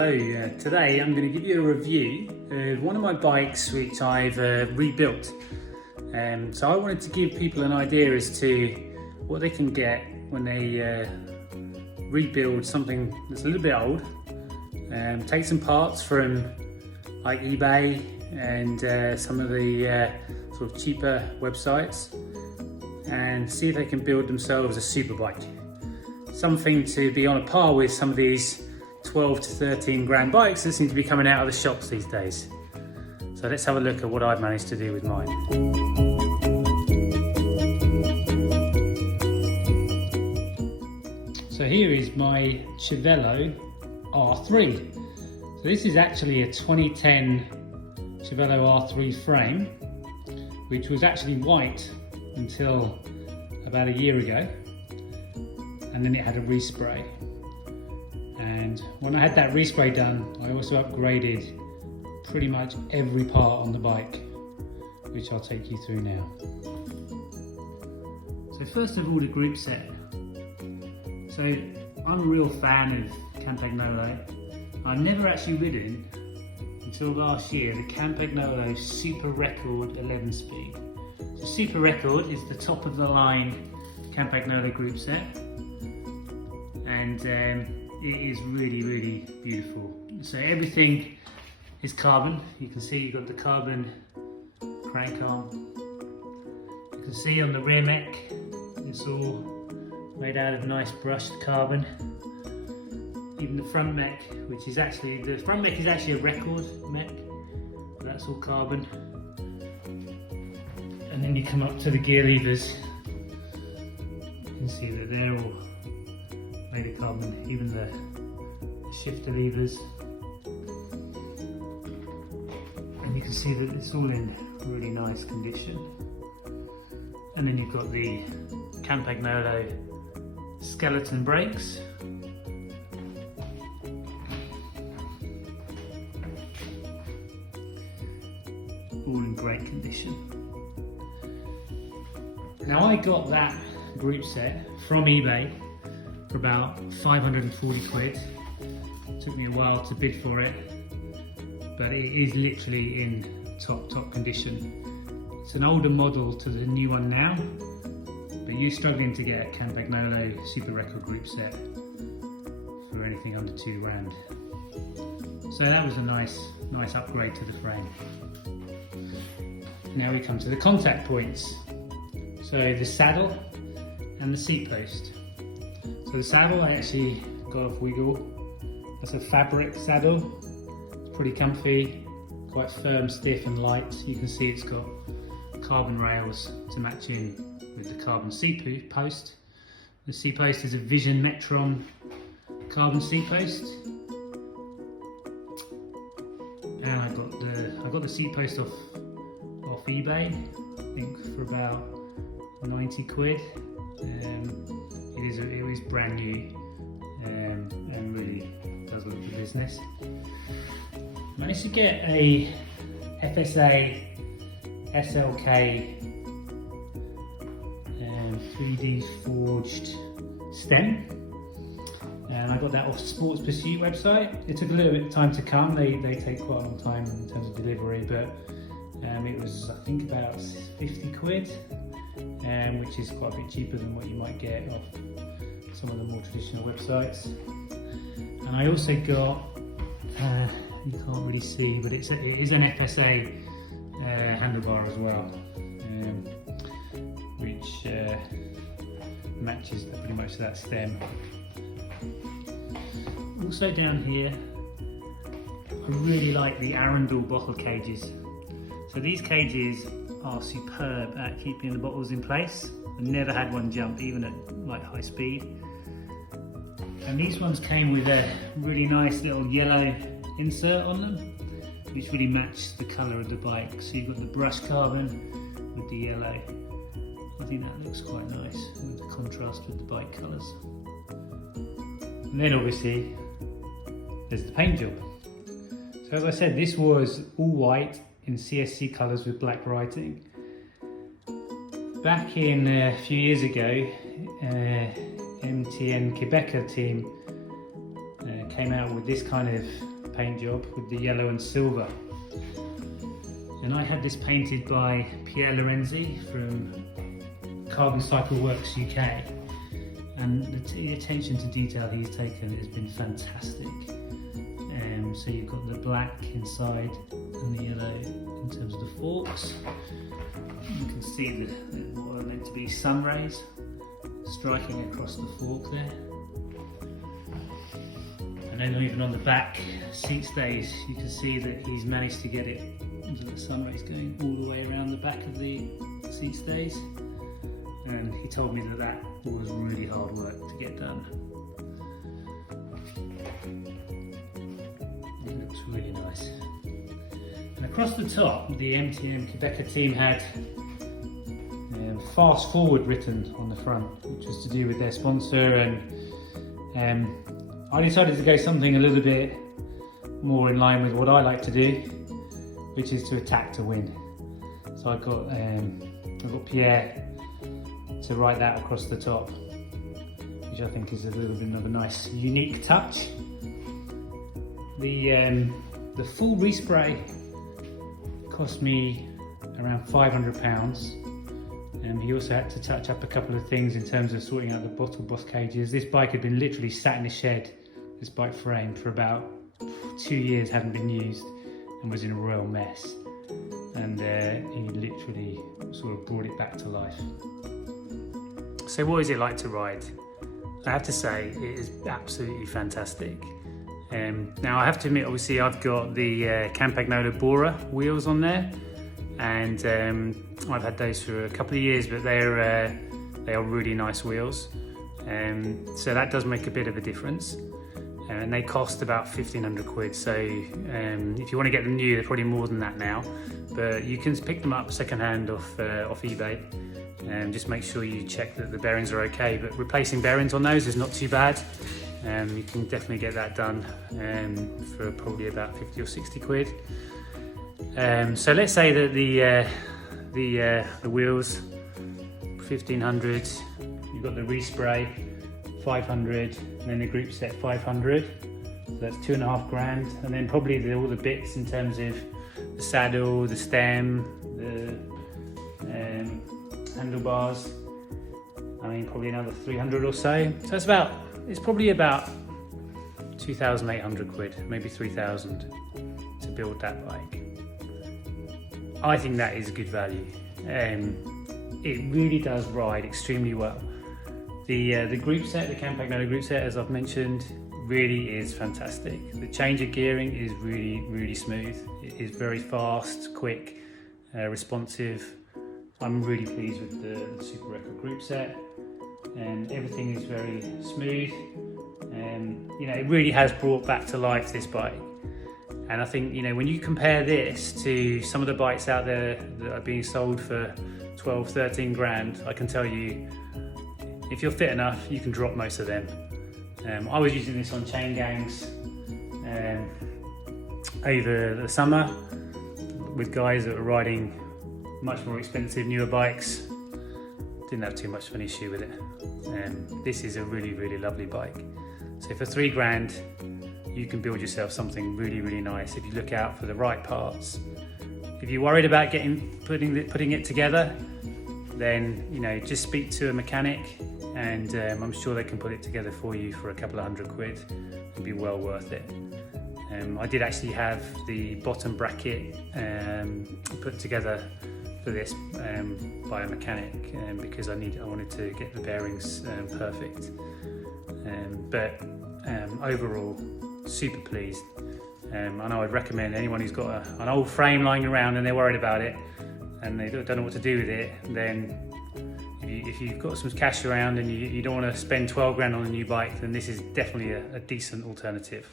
Hello, today I'm going to give you a review of one of my bikes which I've rebuilt. So I wanted to give people an idea as to what they can get when they rebuild something that's a little bit old. Take some parts from like eBay and some of the sort of cheaper websites and see if they can build themselves a superbike. Something to be on a par with some of these 12 to 13 grand bikes that seem to be coming out of the shops these days. So let's have a look at what I've managed to do with mine. So here is my Cervelo R3. So this is actually a 2010 Cervelo R3 frame, which was actually white until about a year ago, and then it had a respray. And when I had that respray done, I also upgraded pretty much every part on the bike, which I'll take you through now. So first of all, the group set. So I'm a real fan of Campagnolo. I've never actually ridden until last year the Campagnolo Super Record 11 speed. So Super Record is the top of the line Campagnolo group set, and it is really beautiful. So everything is carbon. You can see you've got the carbon crank arm. You can see on the rear mech it's all made out of nice brushed carbon. Even the front mech, which is actually, the front mech is actually a record mech, that's all carbon. And then you come up to the gear levers, you can see that they're all made of carbon, even the shifter levers. And you can see that it's all in really nice condition. And then you've got the Campagnolo skeleton brakes. All in great condition. Now I got that group set from eBay for about 540 quid. It took me a while to bid for it, but it is literally in top condition. It's an older model to the new one now, but you're struggling to get a Campagnolo Super Record group set for anything under 2 grand. So that was a nice upgrade to the frame. Now we come to the contact points. So the saddle and the seat post. So the saddle I actually got off Wiggle. That's a fabric saddle. It's pretty comfy, quite firm, stiff and light. You can see it's got carbon rails to match in with the carbon seat post. The seat post is a Vision Metron carbon seat post. And I got the seat post off eBay, I think for about 90 quid. It was brand new and really does look the business. Managed to get a FSA SLK 3D forged stem, and I got that off Sports Pursuit website. It took a little bit of time to come. They take quite a long time in terms of delivery, but it was, I think, about 50 quid, which is quite a bit cheaper than what you might get off some of the more traditional websites. And I also got, you can't really see, but it is an FSA handlebar as well, which matches pretty much that stem. Also down here, I really like the Arundel bottle cages. So these cages are superb at keeping the bottles in place. I've never had one jump, even at like high speed. And these ones came with a really nice little yellow insert on them, which really matched the colour of the bike. So you've got the brushed carbon with the yellow. I think that looks quite nice with the contrast with the bike colours. And then obviously there's the paint job. So as I said, this was all white in CSC colours with black writing. Back in a few years ago, MTN Quebecer team came out with this kind of paint job with the yellow and silver. And I had this painted by Pier Lorenzi from Carbon Cycleworks UK. And the attention to detail he's taken has been fantastic. So you've got the black inside and the yellow in terms of the forks. You can see what are meant to be sun rays striking across the fork there. And then even on the back seat stays, you can see that he's managed to get it into the sun rays going all the way around the back of the seat stays. And he told me that was really hard work to get done. It looks really nice. And across the top, the MTM Quebecer team had fast forward written on the front, which was to do with their sponsor, and I decided to go something a little bit more in line with what I like to do, which is to attack to win. So I got Pierre to write that across the top, which I think is a little bit of a nice unique touch. The full respray cost me around £500. He also had to touch up a couple of things in terms of sorting out the bottle boss cages. This bike had been literally sat in a shed, this bike frame, for about 2 years, hadn't been used, and was in a royal mess. And he literally sort of brought it back to life. So what is it like to ride? I have to say it is absolutely fantastic. Now I have to admit, obviously I've got the Campagnolo Bora wheels on there, and I've had those for a couple of years, but they are really nice wheels. So that does make a bit of a difference. And they cost about 1,500 quid. So if you want to get them new, they're probably more than that now. But you can pick them up secondhand off eBay. Just make sure you check that the bearings are okay. But replacing bearings on those is not too bad. You can definitely get that done for probably about 50 or 60 quid. So let's say that the wheels 1,500. You've got the respray 500, and then the group set 500. So that's 2.5 grand, and then probably all the bits in terms of the saddle, the stem, the handlebars. I mean, probably another 300 or so. So it's probably about 2,800 quid, maybe 3,000 to build that bike. I think that is good value. It really does ride extremely well. The group set, the Campagnolo group set, as I've mentioned, really is fantastic. The change of gearing is really, really smooth. It is very fast, quick, responsive. I'm really pleased with the Super Record group set, and everything is very smooth. You know, it really has brought back to life this bike. And I think, you know, when you compare this to some of the bikes out there that are being sold for 12, 13 grand, I can tell you, if you're fit enough, you can drop most of them. I was using this on chain gangs over the summer with guys that were riding much more expensive, newer bikes. Didn't have too much of an issue with it. This is a really, really lovely bike. So for 3 grand, you can build yourself something really, really nice if you look out for the right parts. If you're worried about putting it together, then, you know, just speak to a mechanic, and I'm sure they can put it together for you for a couple of hundred quid. It'd be well worth it. I did actually have the bottom bracket put together for this by a mechanic because I wanted to get the bearings perfect. But overall, super pleased. And I would recommend anyone who's got an old frame lying around and they're worried about it and they don't know what to do with it, then if you've got some cash around and you don't want to spend 12 grand on a new bike, then this is definitely a decent alternative.